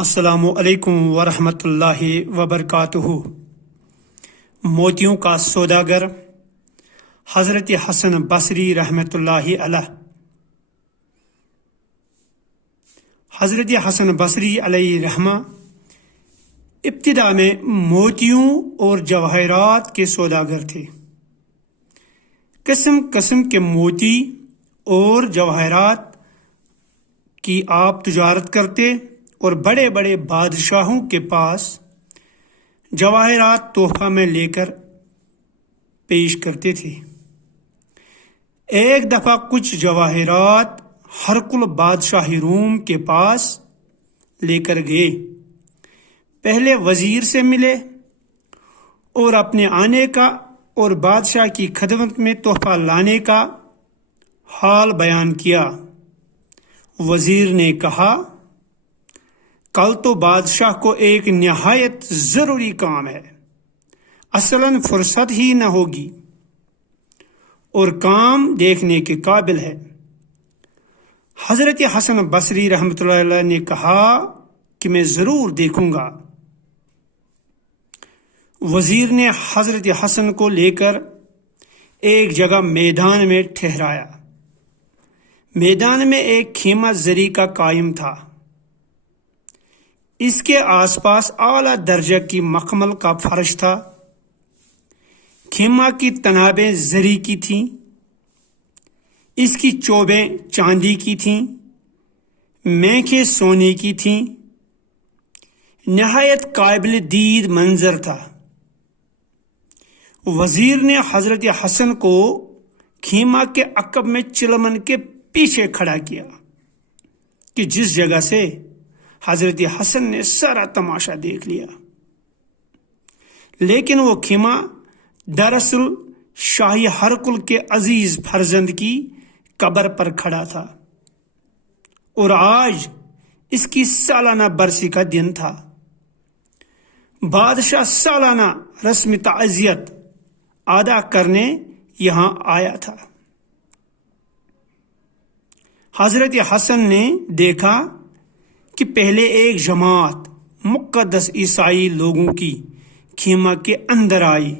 السلام علیکم ورحمۃ اللہ وبرکاتہ۔ موتیوں کا سوداگر حضرت حسن بصری رحمۃ اللہ علیہ۔ حضرت حسن بصری علیہ رحمہ ابتدا میں موتیوں اور جواہرات کے سوداگر تھے۔ قسم قسم کے موتی اور جواہرات کی آپ تجارت کرتے اور بڑے بڑے بادشاہوں کے پاس جواہرات تحفہ میں لے کر پیش کرتے تھے۔ ایک دفعہ کچھ جواہرات ہرقل بادشاہ روم کے پاس لے کر گئے۔ پہلے وزیر سے ملے اور اپنے آنے کا اور بادشاہ کی خدمت میں تحفہ لانے کا حال بیان کیا۔ وزیر نے کہا، کل تو بادشاہ کو ایک نہایت ضروری کام ہے، اصلاً فرصت ہی نہ ہوگی اور کام دیکھنے کے قابل ہے۔ حضرت حسن بصری رحمۃ اللہ علیہ نے کہا کہ میں ضرور دیکھوں گا۔ وزیر نے حضرت حسن کو لے کر ایک جگہ میدان میں ٹھہرایا۔ میدان میں ایک خیمہ زری کا قائم تھا۔ اس کے آس پاس اعلیٰ درجہ کی مخمل کا فرش تھا۔ خیمہ کی تنابیں زری کی تھیں، اس کی چوبیں چاندی کی تھیں، میخیں سونے کی تھیں۔ نہایت قابل دید منظر تھا۔ وزیر نے حضرت حسن کو خیمہ کے عقب میں چلمن کے پیچھے کھڑا کیا کہ جس جگہ سے حضرت حسن نے سارا تماشا دیکھ لیا، لیکن وہ خیمہ دراصل شاہی ہرقل کے عزیز فرزند کی قبر پر کھڑا تھا اور آج اس کی سالانہ برسی کا دن تھا۔ بادشاہ سالانہ رسم تعزیت ادا کرنے یہاں آیا تھا۔ حضرت حسن نے دیکھا کہ پہلے ایک جماعت مقدس عیسائی لوگوں کی خیمہ کے اندر آئی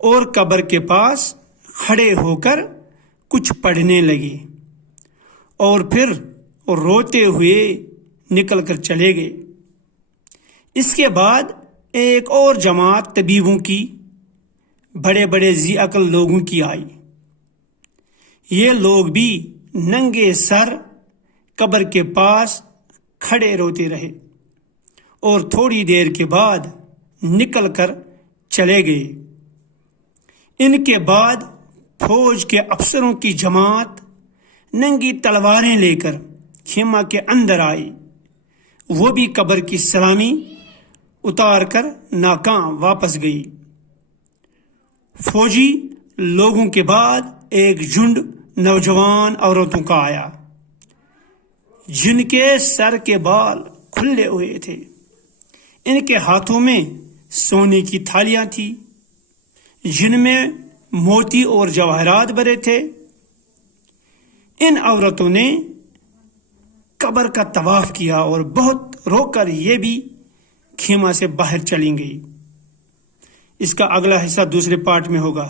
اور قبر کے پاس کھڑے ہو کر کچھ پڑھنے لگے اور پھر روتے ہوئے نکل کر چلے گئے۔ اس کے بعد ایک اور جماعت طبیبوں کی، بڑے بڑے ذی عقل لوگوں کی آئی۔ یہ لوگ بھی ننگے سر قبر کے پاس کھڑے روتے رہے اور تھوڑی دیر کے بعد نکل کر چلے گئے۔ ان کے بعد فوج کے افسروں کی جماعت ننگی تلواریں لے کر خیمہ کے اندر آئی۔ وہ بھی قبر کی سلامی اتار کر ناکام واپس گئی۔ فوجی لوگوں کے بعد ایک جھنڈ نوجوان عورتوں کا آیا جن کے سر کے بال کھلے ہوئے تھے۔ ان کے ہاتھوں میں سونے کی تھالیاں تھیں جن میں موتی اور جواہرات بھرے تھے۔ ان عورتوں نے قبر کا طواف کیا اور بہت رو کر یہ بھی خیمہ سے باہر چلی گئی۔ اس کا اگلا حصہ دوسرے پارٹ میں ہوگا۔